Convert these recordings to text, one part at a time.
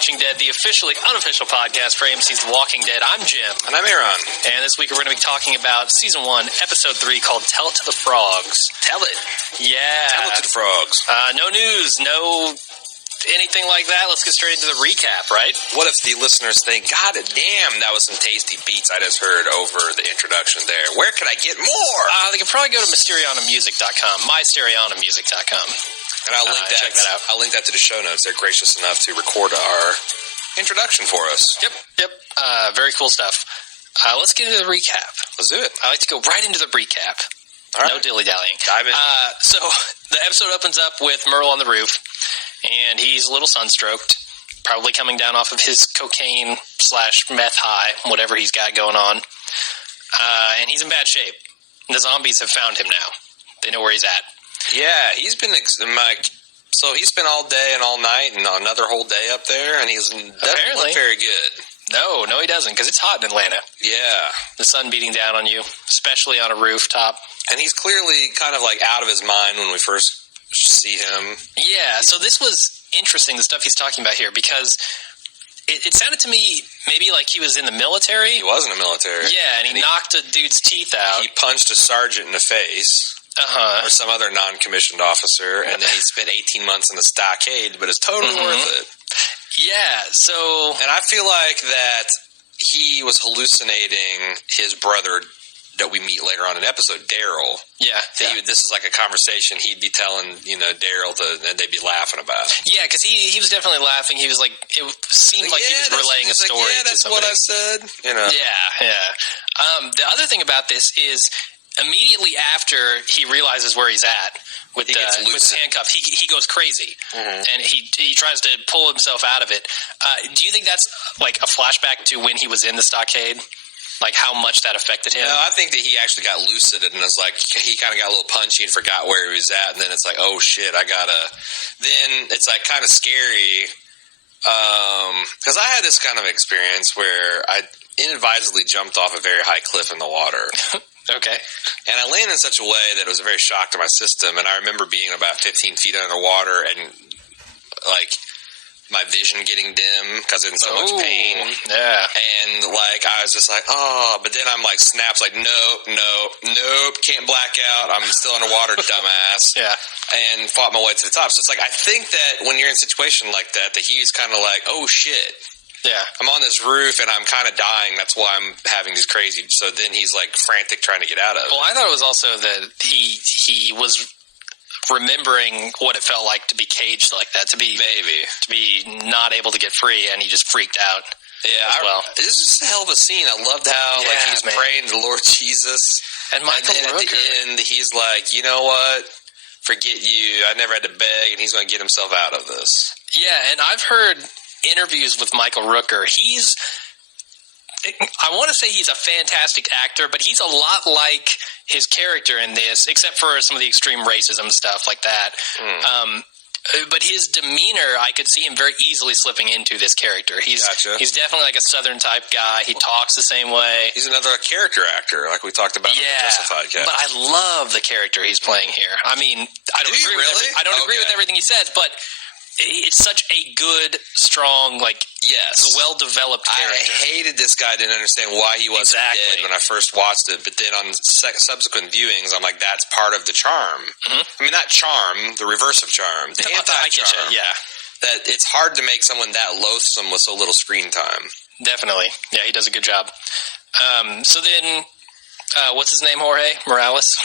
Watching Dead, the officially unofficial podcast for AMC's The Walking Dead. I'm Jim. And I'm Aaron. And this week we're going to be talking about Season 1, Episode 3, called Tell It to the Frogs. Tell it. Yeah. Tell it to the frogs. No news, no anything like that. Let's get straight into the recap, right? What if the listeners think, God damn, that was some tasty beats I just heard over the introduction there. Where can I get more? They can probably go to mysterianamusic.com, mystereonamusic.com. And I'll link that. Check that out. I'll link that to the show notes. They're gracious enough to record our introduction for us. Yep. Very cool stuff. Let's get into the recap. Let's do it. I like to go right into the recap. All right. No dilly-dallying. Dive in. So the episode opens up with Merle on the roof, and he's a little sunstroked, probably coming down off of his cocaine / meth high, whatever he's got going on. And he's in bad shape. The zombies have found him now. They know where he's at. Yeah, he's been so he spent all day and all night and another whole day up there, and he doesn't look very good. No, he doesn't, because it's hot in Atlanta. Yeah. The sun beating down on you, especially on a rooftop. And he's clearly kind of like out of his mind when we first see him. Yeah, so this was interesting, the stuff he's talking about here, because it sounded to me maybe like he was in the military. He was in the military. Yeah, and he knocked a dude's teeth out. He punched a sergeant in the face. Or some other non-commissioned officer, and then he spent 18 months in the stockade, but it's totally worth it. Yeah, so... And I feel like that he was hallucinating his brother that we meet later on in the episode, Daryl. Yeah. This is like a conversation he'd be telling, Daryl, and they'd be laughing about. Yeah, because he was definitely laughing. He was like, it seemed like he was relaying a story to somebody. That's what I said. Yeah. The other thing about this is... Immediately after he realizes where he's at with his handcuffs, he goes crazy, and he tries to pull himself out of it. Do you think that's like a flashback to when he was in the stockade? Like how much that affected him? No, I think that he actually got lucid and was like, he kind of got a little punchy and forgot where he was at, and then it's like, oh shit, then it's like kind of scary, because I had this kind of experience where I inadvisedly jumped off a very high cliff in the water. Okay. And I landed in such a way that it was a very shock to my system, and I remember being about 15 feet underwater and, like, my vision getting dim because in so much pain. Yeah. And, like, I was just like, oh, but then I'm like, snaps, like, nope, can't black out. I'm still underwater, dumbass. Yeah. And fought my way to the top. So it's like, I think that when you're in a situation like that he's kind of like, oh, shit. Yeah. I'm on this roof and I'm kind of dying. That's why I'm having these crazy. So then he's like frantic trying to get out of it. Well, I thought it was also that he was remembering what it felt like to be caged like that, to be not able to get free, and he just freaked out. Yeah. This is just a hell of a scene. I loved how he's praying to the Lord Jesus, and Michael Rooker. At the end, he's like, you know what? Forget you. I never had to beg, and he's going to get himself out of this. Yeah, and I've heard interviews with Michael Rooker. I want to say he's a fantastic actor, but he's a lot like his character in this, except for some of the extreme racism stuff like that. But his demeanor, I could see him very easily slipping into this character. He's definitely like a Southern type guy. He talks the same way. He's another character actor, like we talked about in the Justified cast. But I love the character he's playing here. I mean, I don't agree with everything he says, but it's such a good, strong, well-developed character. I hated this guy. Didn't understand why he wasn't dead when I first watched it. But then on subsequent viewings, I'm like, that's part of the charm. I mean, not charm, the reverse of charm, the anti-charm. Yeah, that it's hard to make someone that loathsome with so little screen time. Definitely. Yeah, he does a good job. So then, what's his name, Jorge? Morales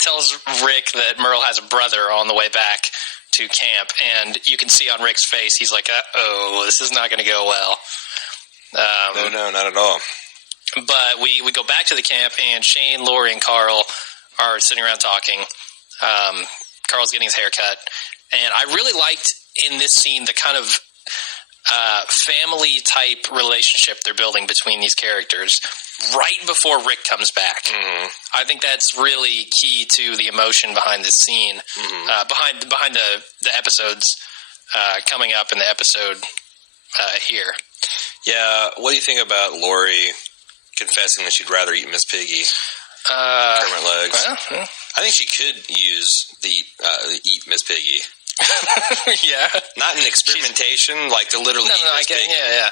tells Rick that Merle has a brother on the way back to camp, and you can see on Rick's face, he's like, uh-oh, this is not going to go well. No, not at all. But we go back to the camp, and Shane, Lori, and Carl are sitting around talking. Carl's getting his hair cut, and I really liked in this scene the kind of family-type relationship they're building between these characters right before Rick comes back. I think that's really key to the emotion behind this scene, behind the episodes coming up in the episode here. Yeah, what do you think about Lori confessing that she'd rather eat Miss Piggy? Kermit Legs. Well, I think she could use the eat Miss Piggy. Yeah. Not an experimentation, like to literally eat her steak. Yeah.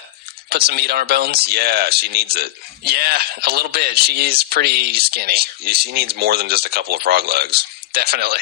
Put some meat on her bones. Yeah, she needs it. Yeah, a little bit. She's pretty skinny. She needs more than just a couple of frog legs. Definitely.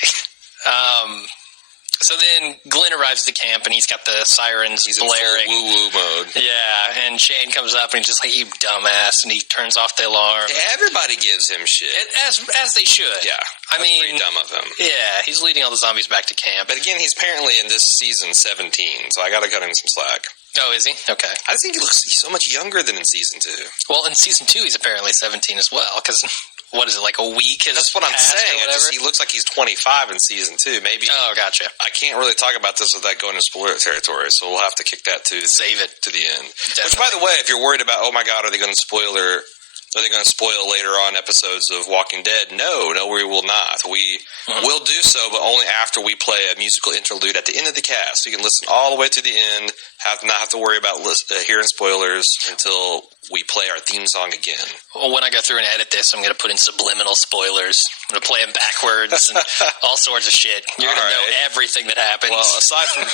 So then Glenn arrives at the camp, and he's got the sirens blaring. In full woo-woo mode. Yeah, and Shane comes up, and he's just like, you dumbass, and he turns off the alarm. Everybody gives him shit. As they should. Yeah. I mean, pretty dumb of him. Yeah, he's leading all the zombies back to camp. But again, he's apparently in this season 17, so I gotta cut him some slack. Oh, is he? Okay. I think he's so much younger than in season 2. Well, in season 2, he's apparently 17 as well, because... What is it, like a week? That's what I'm saying. He looks like he's 25 in season 2. Maybe. Oh, gotcha. I can't really talk about this without going to spoiler territory, so we'll have to kick that to save it to the end. Definitely. Which, by the way, if you're worried about, oh my god, are they going to spoil later on episodes of Walking Dead? No, we will not. We will do so, but only after we play a musical interlude at the end of the cast. So you can listen all the way to the end, not have to worry about hearing spoilers until we play our theme song again. Well, when I go through and edit this, I'm going to put in subliminal spoilers. I'm going to play them backwards and all sorts of shit. You're going to know everything that happens. Well, aside from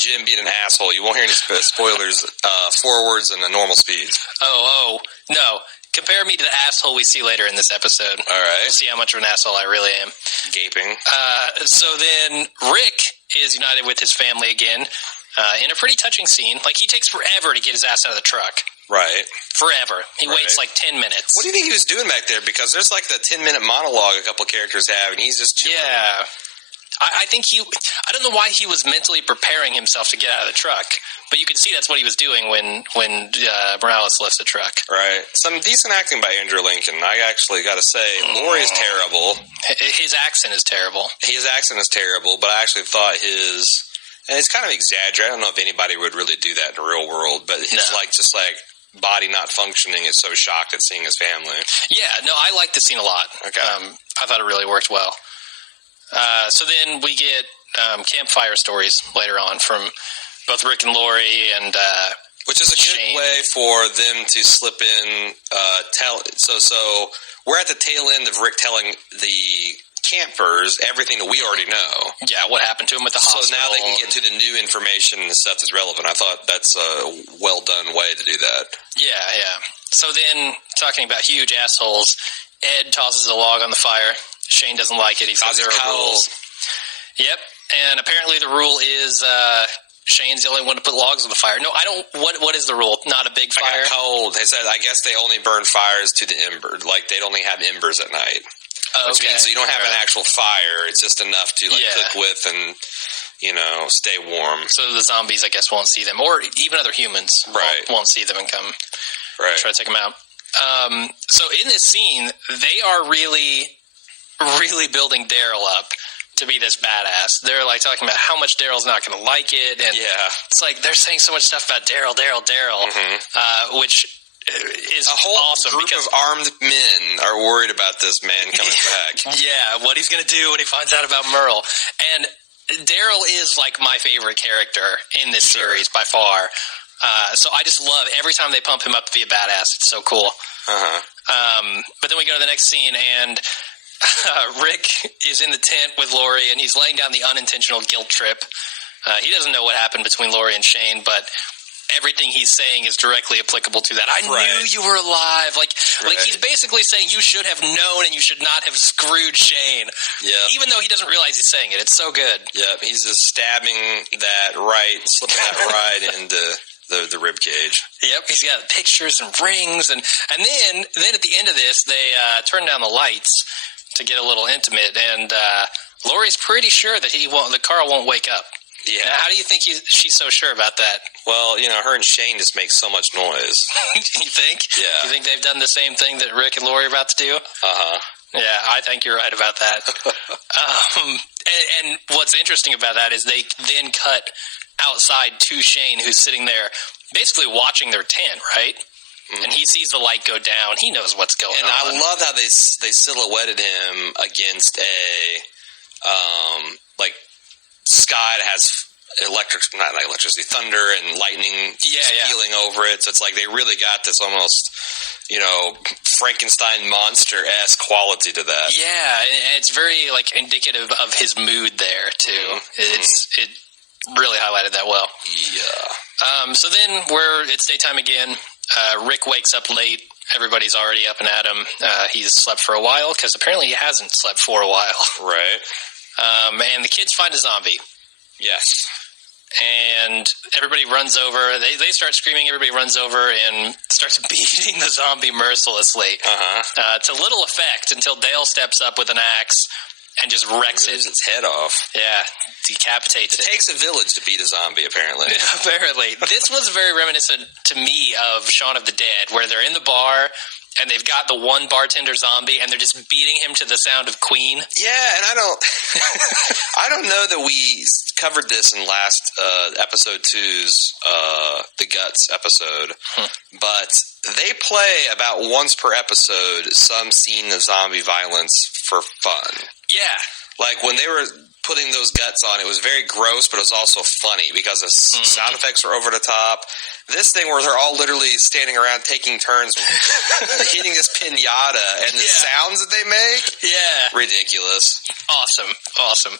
Jim being an asshole, you won't hear any spoilers forwards and the normal speeds. Oh, no. Compare me to the asshole we see later in this episode. All right. We'll see how much of an asshole I really am. Gaping. So then Rick is united with his family again in a pretty touching scene. Like, he takes forever to get his ass out of the truck. Right. Forever. He waits like 10 minutes. What do you think he was doing back there? Because there's like the 10-minute monologue a couple characters have, and he's just chilling. Yeah. I think I don't know why he was mentally preparing himself to get out of the truck, but you can see that's what he was doing when Morales left the truck. Right. Some decent acting by Andrew Lincoln. I actually got to say, Laurie is terrible. His accent is terrible. His accent is terrible, but I actually thought and it's kind of exaggerated. I don't know if anybody would really do that in the real world, but his body not functioning is so shocked at seeing his family. Yeah, no, I liked the scene a lot. Okay. I thought it really worked well. So then we get campfire stories later on from both Rick and Laurie, and which is a Shane. good way for them to slip in. So we're at the tail end of Rick telling the campers everything that we already know. Yeah, what happened to him at the hospital. So now they can get to the new information and the stuff that's relevant. I thought that's a well done way to do that. Yeah. So then, talking about huge assholes, Ed tosses a log on the fire. Shane doesn't like it. He says there are rules. Yep. And apparently the rule is Shane's the only one to put logs on the fire. No, I don't. What is the rule? Not a big fire? I got cold. They said, I guess they only burn fires to the ember. Like, they'd only have embers at night. Oh, which means so you don't have an actual fire. It's just enough to cook with and, stay warm. So the zombies, I guess, won't see them. Or even other humans won't see them and come try to take them out. So in this scene, they are really building Daryl up to be this badass. They're like talking about how much Daryl's not going to like it, and it's like they're saying so much stuff about Daryl, which is a whole awesome group because of armed men are worried about this man coming back. Yeah, what he's going to do when he finds out about Merle. And Daryl is like my favorite character in this series by far. So I just love every time they pump him up to be a badass. It's so cool. But then we go to the next scene, and Rick is in the tent with Laurie, and he's laying down the unintentional guilt trip. He doesn't know what happened between Laurie and Shane, but everything he's saying is directly applicable to that. I knew you were alive. Like he's basically saying you should have known and you should not have screwed Shane. Yeah. Even though he doesn't realize he's saying it. It's so good. Yeah, he's just slipping that right into the rib cage. Yep, he's got pictures and rings, and then at the end of this, they turn down the lights to get a little intimate, and Laurie's pretty sure that Carl won't wake up. Yeah. Now, how do you think she's so sure about that? Well, her and Shane just make so much noise. You think? Yeah. You think they've done the same thing that Rick and Laurie are about to do? Yeah, I think you're right about that. And what's interesting about that is they then cut outside to Shane, who's sitting there basically watching their tent, right? Mm-hmm. And he sees the light go down. He knows what's going on. And I love how they silhouetted him against a sky that has thunder and lightning spilling over it. So it's like they really got this almost, Frankenstein monster-esque quality to that. Yeah, and it's very indicative of his mood there too. It really highlighted that well. Yeah. So then it's daytime again. Rick wakes up late. Everybody's already up and at him. He's slept for a while because apparently he hasn't slept for a while. Right. And the kids find a zombie. Yes. And everybody runs over. They start screaming. Everybody runs over and starts beating the zombie mercilessly. To little effect until Dale steps up with an axe and just wrecks it. Its head off. Yeah, decapitates it. It takes a village to beat a zombie, apparently. Apparently. This was very reminiscent to me of Shaun of the Dead, where they're in the bar and they've got the one bartender zombie and they're just beating him to the sound of Queen. Yeah, and I don't know that we covered this in last episode 2's The Guts episode, but they play about once per episode some scene of zombie violence for fun. Yeah. Like when they were putting those guts on, it was very gross, but it was also funny because the sound effects were over the top. This thing where they're all literally standing around taking turns hitting this pinata and the sounds that they make. Yeah. Ridiculous. Awesome.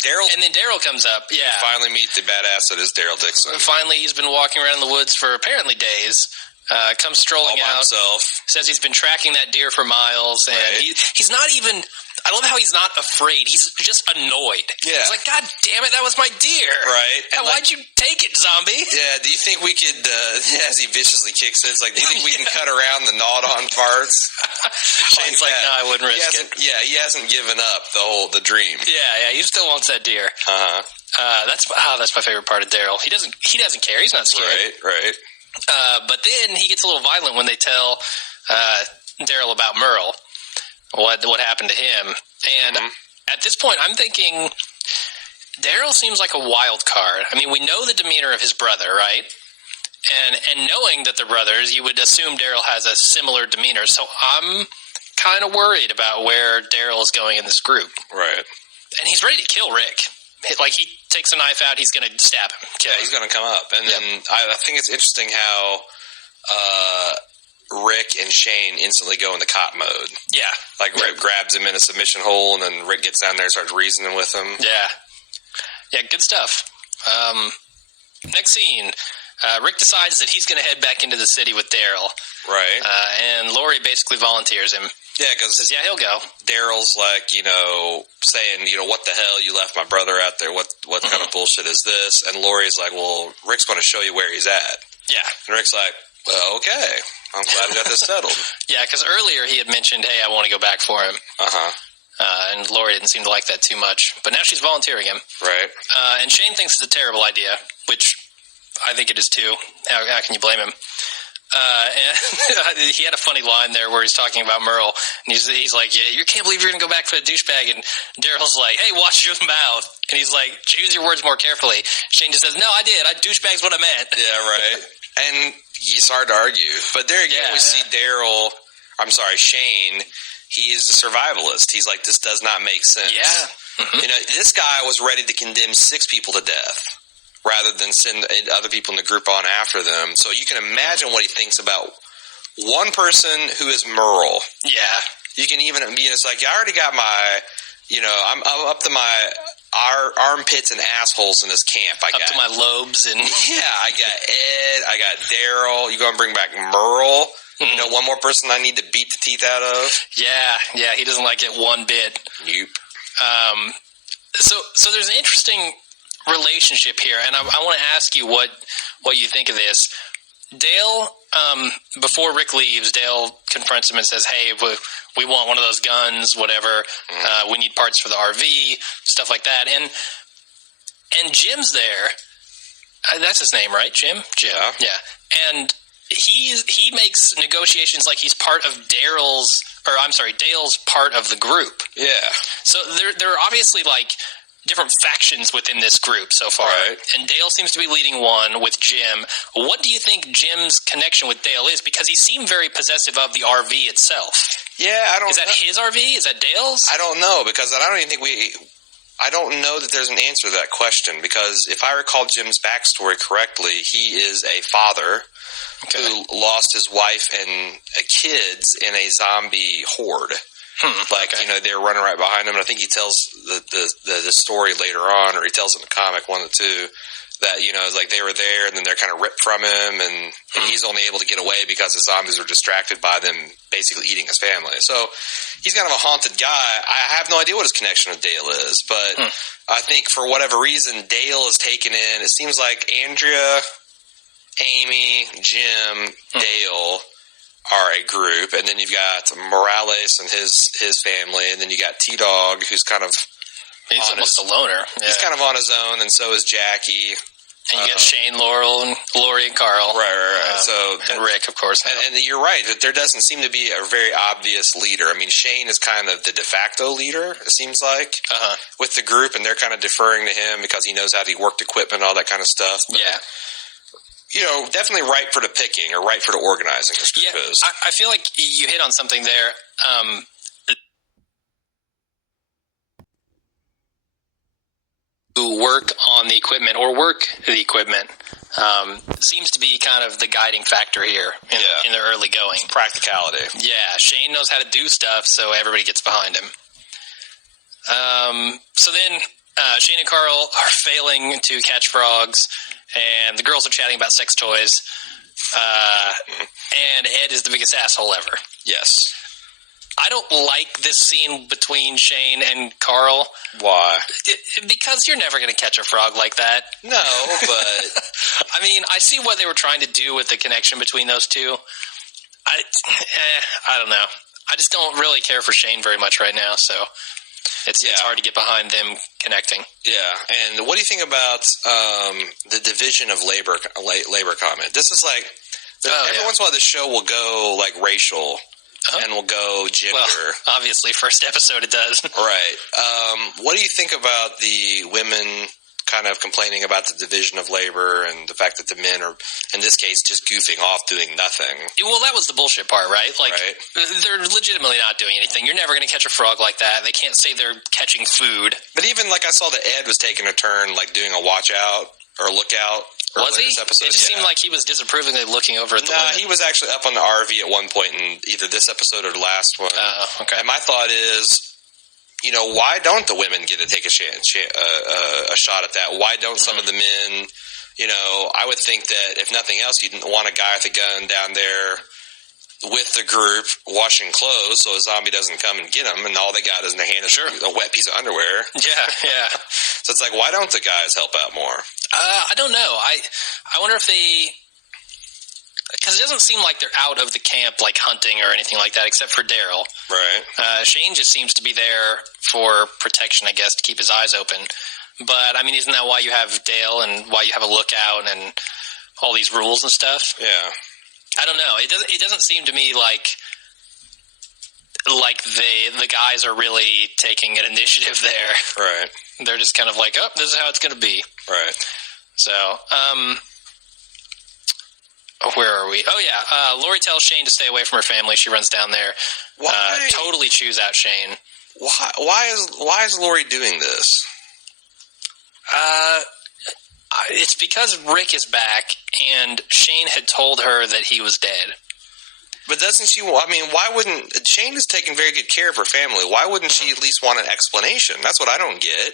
Daryl. And then Daryl comes up. Yeah. Finally meet the badass that is Daryl Dixon. Finally, he's been walking around the woods for apparently days. Comes strolling all by out. himself. Says he's been tracking that deer for miles. And he's not even... I love how he's not afraid. He's just annoyed. Yeah. He's like, God damn it, that was my deer. Right. And why'd you take it, zombie? Yeah, do you think we could, as he viciously kicks it, it's like, do you think we can cut around the gnawed-on parts? Shane's like, no, I wouldn't risk it. Yeah, he hasn't given up the dream. Yeah, he still wants that deer. That's my favorite part of Daryl. He doesn't care. He's not scared. Right. But then he gets a little violent when they tell Daryl about Merle. What happened to him. And at this point, I'm thinking Daryl seems like a wild card. I mean, we know the demeanor of his brother, right? And knowing that they're brothers, you would assume Daryl has a similar demeanor. So I'm kind of worried about where Daryl is going in this group. Right. And he's ready to kill Rick. Like, he takes a knife out, he's going to stab him. Yeah, he's going to come up. And then I think it's interesting how... Rick and Shane instantly go into cop mode. Yeah. Like, Rick grabs him in a submission hole, and then Rick gets down there and starts reasoning with him. Yeah, good stuff. Next scene, Rick decides that he's going to head back into the city with Daryl. Right. And Lori basically volunteers him. Yeah, because... says, he'll go. Daryl's like, saying, what the hell, you left my brother out there, what kind of bullshit is this? And Lori's like, well, Rick's going to show you where he's at. Yeah. And Rick's like, well, okay. I'm glad we got this settled. Yeah, because earlier he had mentioned, hey, I want to go back for him. And Lori didn't seem to like that too much. But now she's volunteering him. Right. And Shane thinks it's a terrible idea, which I think it is too. How can you blame him? And he had a funny line there where he's talking about Merle. And he's like, yeah, you can't believe you're going to go back for the douchebag. And Daryl's like, hey, watch your mouth. And he's like, choose your words more carefully. Shane just says, no, I did. Douchebag's what I meant. Yeah, right. And it's hard to argue. But there again, we see Shane, he is the survivalist. He's like, this does not make sense. Yeah. Mm-hmm. This guy was ready to condemn 6 people to death rather than send other people in the group on after them. So you can imagine what he thinks about one person who is Merle. Yeah. You can even be, it's like, I already got my, I'm up to my armpits and assholes in this camp. I got to my lobes and I got Ed, I got Daryl. You go and bring back Merle. One more person I need to beat the teeth out of. Yeah, he doesn't like it one bit. Nope. So there's an interesting relationship here, and I want to ask you what you think of this. Dale, before Rick leaves, Dale confronts him and says, hey, we want one of those guns, whatever. We need parts for the RV, stuff like that. And Jim's there. That's his name, right? Jim? Yeah. And he makes negotiations like he's part of Dale's part of the group. Yeah. So there are obviously different factions within this group so far. Right. And Dale seems to be leading one with Jim. What do you think Jim's connection with Dale is? Because he seemed very possessive of the RV itself. Yeah, I don't know. Is that his RV? Is that Dale's? I don't know, because I don't know that there's an answer to that question, because if I recall Jim's backstory correctly, he is a father who lost his wife and kids in a zombie horde. They were running right behind him. And I think he tells the story later on, or he tells it in the comic, one of the two, that, they were there and then they're kind of ripped from him and he's only able to get away because the zombies were distracted by them basically eating his family. So he's kind of a haunted guy. I have no idea what his connection with Dale is, but I think for whatever reason, Dale is taken in. It seems like Andrea, Amy, Jim, Dale are a group, and then you've got Morales and his family, and then you got T-Dog, who's kind of... He's almost a loner. Yeah. He's kind of on his own, and so is Jackie. And you got Shane, Laurel, and Lori, and Carl. Right. And Rick, of course. And you're right, that there doesn't seem to be a very obvious leader. I mean, Shane is kind of the de facto leader, it seems like, with the group, and they're kind of deferring to him because he knows how to work equipment, all that kind of stuff. But, definitely ripe for the picking, or ripe for the organizing. I feel like you hit on something there. Who work on the equipment or work the equipment seems to be kind of the guiding factor here in the early going. Practicality. Yeah, Shane knows how to do stuff, so everybody gets behind him. So then Shane and Carl are failing to catch frogs, and the girls are chatting about sex toys, and Ed is the biggest asshole ever. Yes. I don't like this scene between Shane and Carl. Why? Because you're never going to catch a frog like that. No, but... I mean, I see what they were trying to do with the connection between those two. I don't know. I just don't really care for Shane very much right now, so it's hard to get behind them connecting. Yeah, and what do you think about the division of labor comment? This is like... every once in a while the show will go, like, racial... And we'll go gender. Well, obviously, first episode it does. Right. What do you think about the women kind of complaining about the division of labor and the fact that the men are, in this case, just goofing off doing nothing? Well, that was the bullshit part, right? Like, they're legitimately not doing anything. You're never going to catch a frog like that. They can't say they're catching food. But even, like, I saw that Ed was taking a turn, like, doing a watch out or look out. Was he? It just seemed like he was disapprovingly looking over at the women. He was actually up on the RV at one point in either this episode or the last one. Okay. And my thought is, why don't the women get to take a shot at that? Why don't some of the men, I would think that if nothing else, you'd want a guy with a gun down there with the group washing clothes so a zombie doesn't come and get them, and all they got is in their hand is a wet piece of underwear. Yeah. So it's like, why don't the guys help out more? I don't know. I wonder if they... Because it doesn't seem like they're out of the camp, like hunting or anything like that, except for Daryl. Right. Shane just seems to be there for protection, I guess, to keep his eyes open. But, I mean, isn't that why you have Dale and why you have a lookout and all these rules and stuff? Yeah. I don't know. It doesn't seem to me like the guys are really taking an initiative there. Right. They're just kind of like, oh, this is how it's going to be. Right. So, where are we? Oh, yeah. Lori tells Shane to stay away from her family. She runs down there. Why? Totally chews out Shane. Why is Lori doing this? It's because Rick is back, and Shane had told her that he was dead. But doesn't she... I mean, why wouldn't... Shane is taking very good care of her family. Why wouldn't she at least want an explanation? That's what I don't get.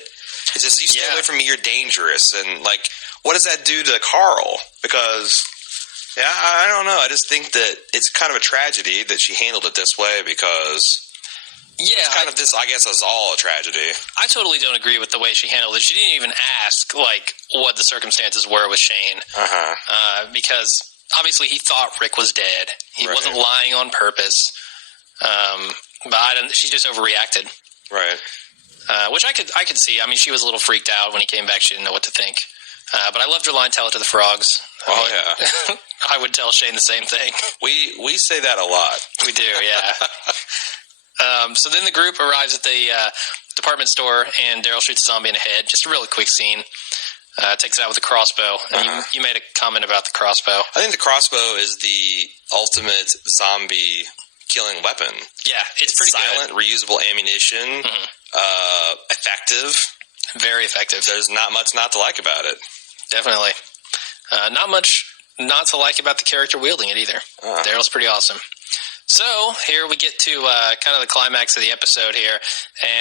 It's just, you stay away from me, you're dangerous. And, like, what does that do to Carl? Because... Yeah, I don't know. I just think that it's kind of a tragedy that she handled it this way because... Yeah, it's kind of this, I guess, is all a tragedy. I totally don't agree with the way she handled it. She didn't even ask, like, what the circumstances were with Shane. Because obviously he thought Rick was dead. He wasn't lying on purpose. But she just overreacted. Right. Which I could see. I mean, she was a little freaked out when he came back. She didn't know what to think. But I loved her line, "Tell it to the frogs." Yeah. I would tell Shane the same thing. We say that a lot. We do, yeah. So then the group arrives at the department store, and Daryl shoots a zombie in the head. Just a really quick scene. Takes it out with a crossbow. And you made a comment about the crossbow. I think the crossbow is the ultimate zombie killing weapon. Yeah, it's pretty silent, good. reusable ammunition, effective. Very effective. There's not much not to like about it. Definitely. Not much not to like about the character wielding it either. Daryl's pretty awesome. So here we get to kind of the climax of the episode here,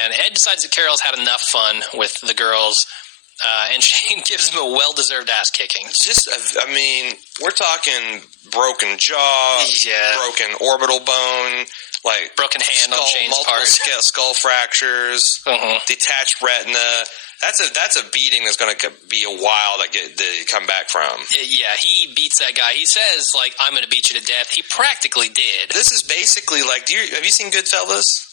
and Ed decides that Carol's had enough fun with the girls, and Shane gives him a well-deserved ass kicking. We're talking broken jaw, broken orbital bone, like broken hand on Shane's part, multiple skull fractures, detached retina. That's a beating that's going to be a while to come back from. Yeah, he beats that guy. He says, like, I'm going to beat you to death. He practically did. This is basically like, have you seen Goodfellas?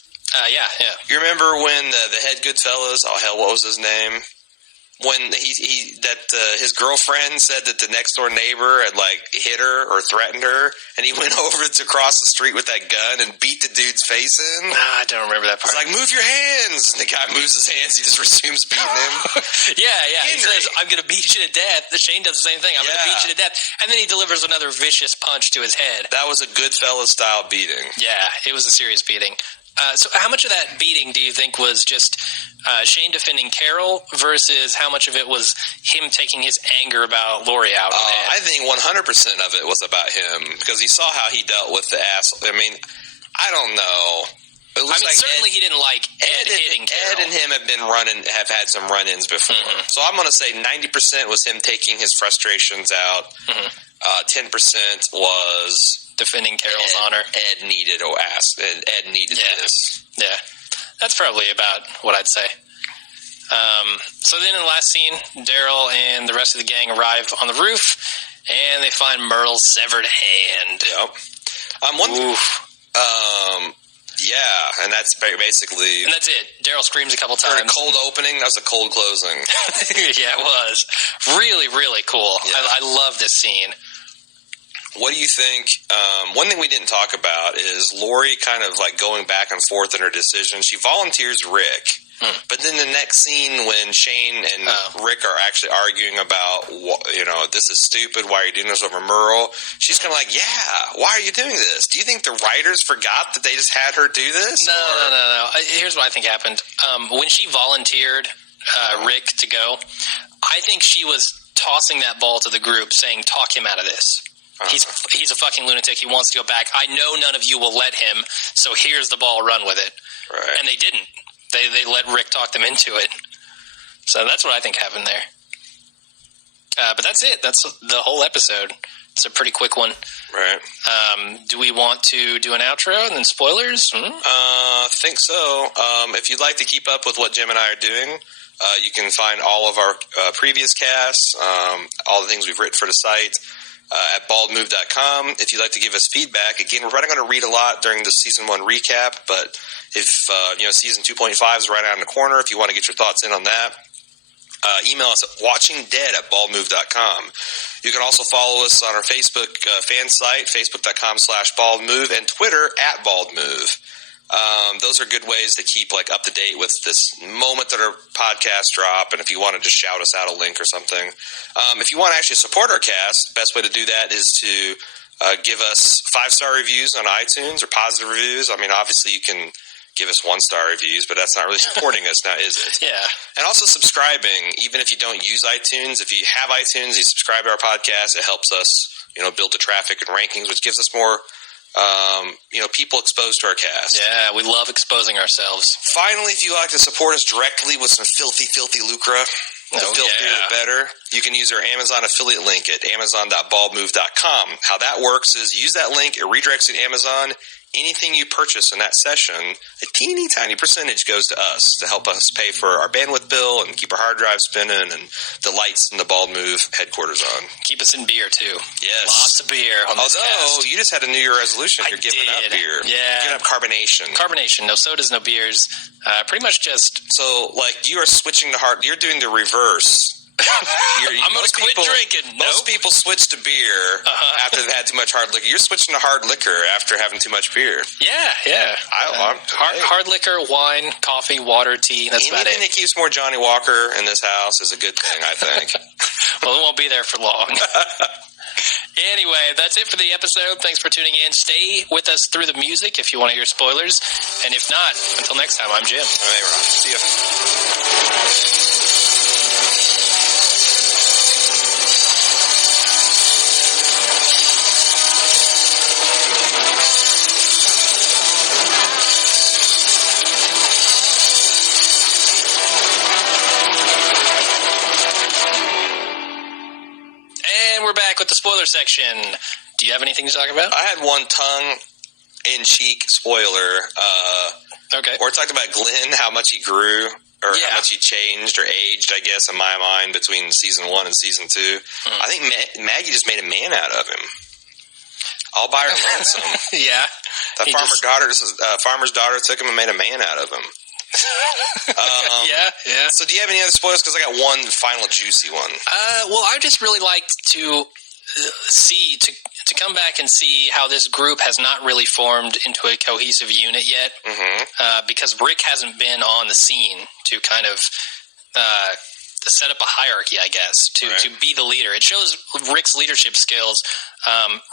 Yeah. You remember when the head Goodfellas, what was his name? When his girlfriend said that the next door neighbor had like hit her or threatened her, and he went over to cross the street with that gun and beat the dude's face in. I don't remember that part. It's like, move your hands. And the guy moves his hands. He just resumes beating him. yeah. He says, I'm going to beat you to death. Shane does the same thing. I'm going to beat you to death. And then he delivers another vicious punch to his head. That was a Goodfellas style beating. Yeah, it was a serious beating. So how much of that beating do you think was just Shane defending Carol versus how much of it was him taking his anger about Lori out? I think 100% of it was about him, because he saw how he dealt with the ass. I mean, I don't know. Certainly he didn't like Ed hitting Carol. Ed and him have had some run-ins before. So I'm going to say 90% was him taking his frustrations out. 10% was defending Carol's honor. Ed needed this. Yeah. That's probably about what I'd say. So then in the last scene, Daryl and the rest of the gang arrive on the roof, and they find Merle's severed hand. Yep. Yeah, and that's basically... And that's it. Daryl screams a couple times. A cold opening, that was a cold closing. Yeah, it was. Really, really cool. Yeah. I love this scene. What do you think? One thing we didn't talk about is Lori kind of like going back and forth in her decision. She volunteers Rick, but then the next scene when Shane and Rick are actually arguing about, this is stupid, why are you doing this over Merle? She's kind of like, why are you doing this? Do you think the writers forgot that they just had her do this? No. Here's what I think happened. When she volunteered Rick to go, I think she was tossing that ball to the group saying, talk him out of this. He's a fucking lunatic. He wants to go back. I know none of you will let him, so here's the ball. Run with it. Right. And they didn't. They let Rick talk them into it. So that's what I think happened there. But that's it. That's the whole episode. It's a pretty quick one. Right. Do we want to do an outro and then spoilers? I think so. If you'd like to keep up with what Jim and I are doing, you can find all of our previous casts, all the things we've written for the site, at baldmove.com. If you'd like to give us feedback, again, we're probably going to read a lot during the season 1 recap, but if season 2.5 is right around the corner, if you want to get your thoughts in on that, email us at watchingdead@baldmove.com. You can also follow us on our Facebook fan site, facebook.com/baldmove, and Twitter @baldmove. Those are good ways to keep up to date with this moment that our podcast drop, and if you want to just shout us out a link or something. If you want to actually support our cast, the best way to do that is to give us 5-star reviews on iTunes or positive reviews. I mean, obviously you can give us 1-star reviews, but that's not really supporting us now, is it? Yeah. And also subscribing, even if you don't use iTunes. If you have iTunes, you subscribe to our podcast, it helps us, build the traffic and rankings, which gives us more people exposed to our cast. Yeah, we love exposing ourselves. Finally, if you like to support us directly with some filthy lucre, the filthier the better, you can use our Amazon affiliate link at amazon.baldmove.com. How that works is use that link, it redirects to Amazon. Anything you purchase in that session, a teeny tiny percentage goes to us to help us pay for our bandwidth bill and keep our hard drive spinning and the lights in the Bald Move headquarters on. Keep us in beer, too. Yes. Lots of beer on this cast. You just had a New Year resolution. You're giving up beer. Yeah. You're giving up carbonation. Carbonation. No sodas, no beers. Pretty much just... So, you are switching to hard... You're doing the reverse. I'm going to quit drinking. Most people switch to beer after they've had too much hard liquor. You're switching to hard liquor after having too much beer. Yeah. Hard liquor, wine, coffee, water, tea. That's about it. Anything that keeps more Johnny Walker in this house is a good thing, I think. Well, it won't be there for long. Anyway, that's it for the episode. Thanks for tuning in. Stay with us through the music if you want to hear spoilers. And if not, until next time, I'm Jim. I'm Aaron. See ya. we're back with the spoiler section. Do you have anything to talk about? I had one tongue-in-cheek spoiler. Okay. Or talked about Glenn, how much he grew, or how much he changed or aged, I guess, in my mind, between season 1 and season 2. I think Maggie just made a man out of him. All by her lonesome. Yeah. The farmer's daughter took him and made a man out of him. Yeah. So do you have any other spoilers? Because I got one final juicy one. Well, I just really liked to see, to come back and see how this group has not really formed into a cohesive unit yet. Because Rick hasn't been on the scene to kind of set up a hierarchy, I guess, to be the leader. It shows Rick's leadership skills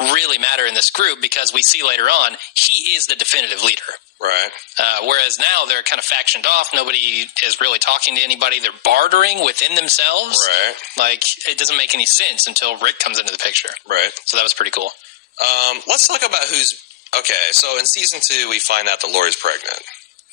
really matter in this group, because we see later on he is the definitive leader. Right. Whereas now they're kind of factioned off. Nobody is really talking to anybody. They're bartering within themselves. Right. Like, it doesn't make any sense until Rick comes into the picture. Right. So that was pretty cool. Let's talk about okay, so in season 2, we find out that Lori's pregnant.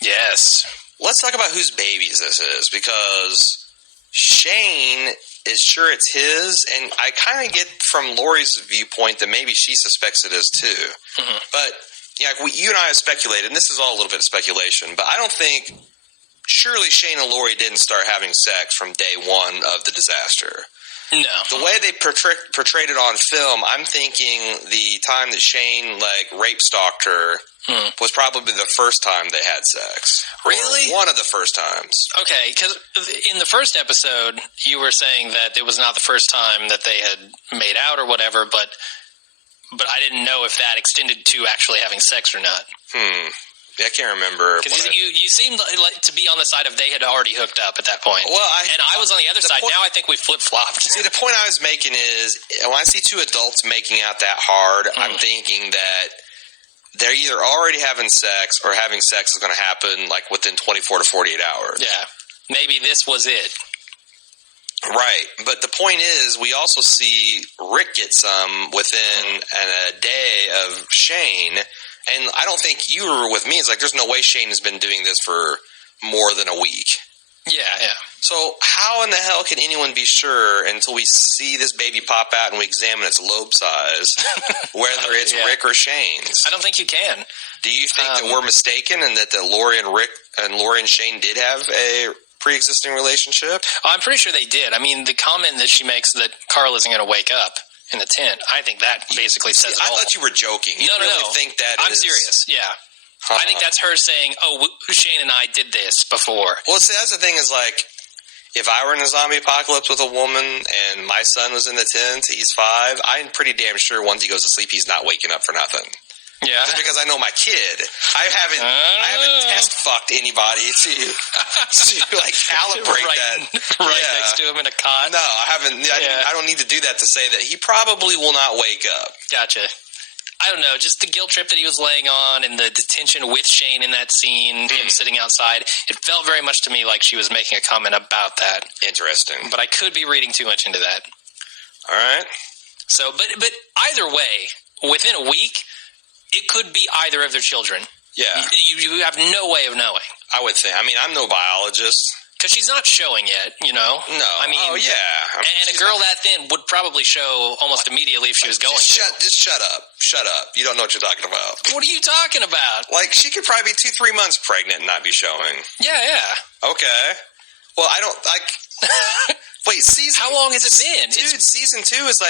Yes. Let's talk about whose babies this is, because Shane is sure it's his, and I kind of get from Lori's viewpoint that maybe she suspects it is too. But yeah, you and I have speculated, and this is all a little bit of speculation, but I don't think, surely Shane and Lori didn't start having sex from day one of the disaster. No. The way they portrayed it on film, I'm thinking the time that Shane, rape stalked her was probably the first time they had sex. Really? Or one of the first times. Okay, because in the first episode, you were saying that it was not the first time that they had made out or whatever, but I didn't know if that extended to actually having sex or not. Yeah, I can't remember. Because you seemed like to be on the side of they had already hooked up at that point. Well, I was on the other side. Now I think we flip-flopped. See, the point I was making is, when I see two adults making out that hard, I'm thinking that they're either already having sex or having sex is going to happen within 24 to 48 hours. Yeah. Maybe this was it. Right. But the point is, we also see Rick get some within a day of Shane. And I don't think you were with me. It's there's no way Shane has been doing this for more than a week. Yeah. So how in the hell can anyone be sure until we see this baby pop out and we examine its lobe size, whether it's Rick or Shane's? I don't think you can. Do you think that we're mistaken and that Lori and Shane did have a pre-existing relationship? I'm pretty sure they did. I mean, the comment that she makes that Carl isn't going to wake up in the tent, I think that basically says it all. I thought you were joking. You No. think that I'm serious, yeah. I think that's her saying, Shane and I did this before. Well, see, that's the thing is, if I were in a zombie apocalypse with a woman and my son was in the tent, he's 5, I'm pretty damn sure once he goes to sleep, he's not waking up for nothing. Yeah. Just because I know my kid. I haven't test fucked anybody to calibrate that. Next to him in a cot. No, I haven't. I don't need to do that to say that he probably will not wake up. Gotcha. I don't know, just the guilt trip that he was laying on and the detention with Shane in that scene, him sitting outside, it felt very much to me like she was making a comment about that. Interesting. But I could be reading too much into that. All right. So, but either way, within a week, it could be either of their children. Yeah. You have no way of knowing. I would think. I mean, I'm no biologist. Because she's not showing yet, No. I mean, and a girl that thin would probably show almost immediately if she was going to. Just shut up. Shut up. You don't know what you're talking about. What are you talking about? She could probably be 2-3 months pregnant and not be showing. Yeah. Okay. Well, I don't, wait, how long has it been? Dude, season 2 is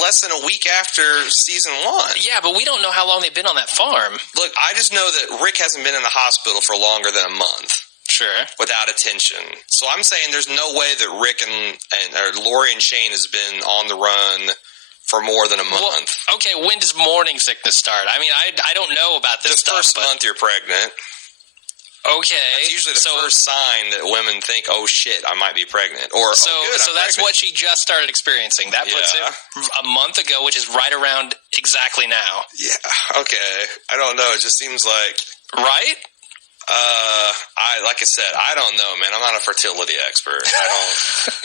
less than a week after season 1. Yeah, but we don't know how long they've been on that farm. Look, I just know that Rick hasn't been in the hospital for longer than a month. Sure. Without attention. So I'm saying there's no way that Rick or Lori and Shane has been on the run for more than a month. Well, okay, when does morning sickness start? I mean, I don't know about this stuff. The first month you're pregnant. Okay. That's usually the first sign that women think, oh shit, I might be pregnant. Or, so that's pregnant. what she just started experiencing. That puts it a month ago, which is right around exactly now. Yeah, okay. I don't know. It just seems like... Right? Like I said, I don't know, man. I'm not a fertility expert.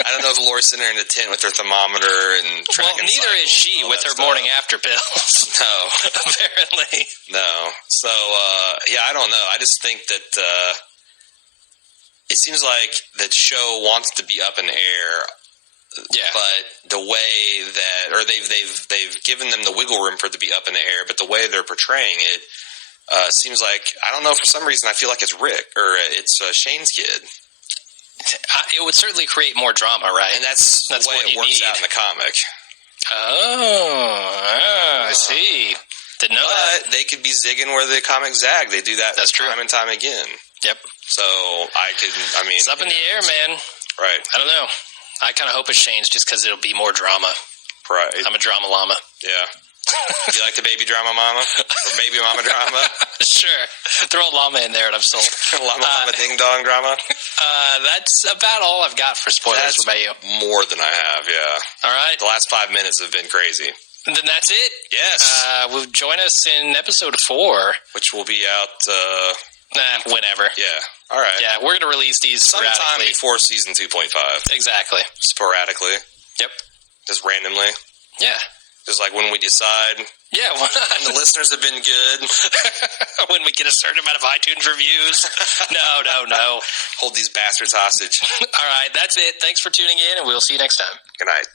I don't know if Lori's sitting there in the tent with her thermometer and tracking. Well, neither is she with her morning after pills. No, apparently, no. So, I don't know. I just think that it seems like the show wants to be up in the air. Yeah. But the way that, or they've given them the wiggle room for it to be up in the air, but the way they're portraying it seems like, I don't know, for some reason I feel like it's Rick, or it's Shane's kid. It would certainly create more drama, right? And that's the way it works out in the comic. Oh, I see. Didn't know that. They could be zigging where the comics zag. They do that time and time again. Yep. So it's up in the air, man. Right. I don't know. I kind of hope it's changed just because it'll be more drama. Right. I'm a drama llama. Yeah. You like the baby drama mama? Or baby mama drama? Sure. Throw a llama in there and I'm sold. Llama ding dong drama? That's about all I've got for spoilers about you. More than I have, yeah. All right. The last 5 minutes have been crazy. And then that's it. Yes. Will join us in episode 4. Which will be out... whenever. Yeah. All right. Yeah, we're going to release these sometime before season 2.5. Exactly. Sporadically. Yep. Just randomly. Yeah. Just like when we decide. Yeah. When the listeners have been good. When we get a certain amount of iTunes reviews. No. Hold these bastards hostage. All right. That's it. Thanks for tuning in, and we'll see you next time. Good night.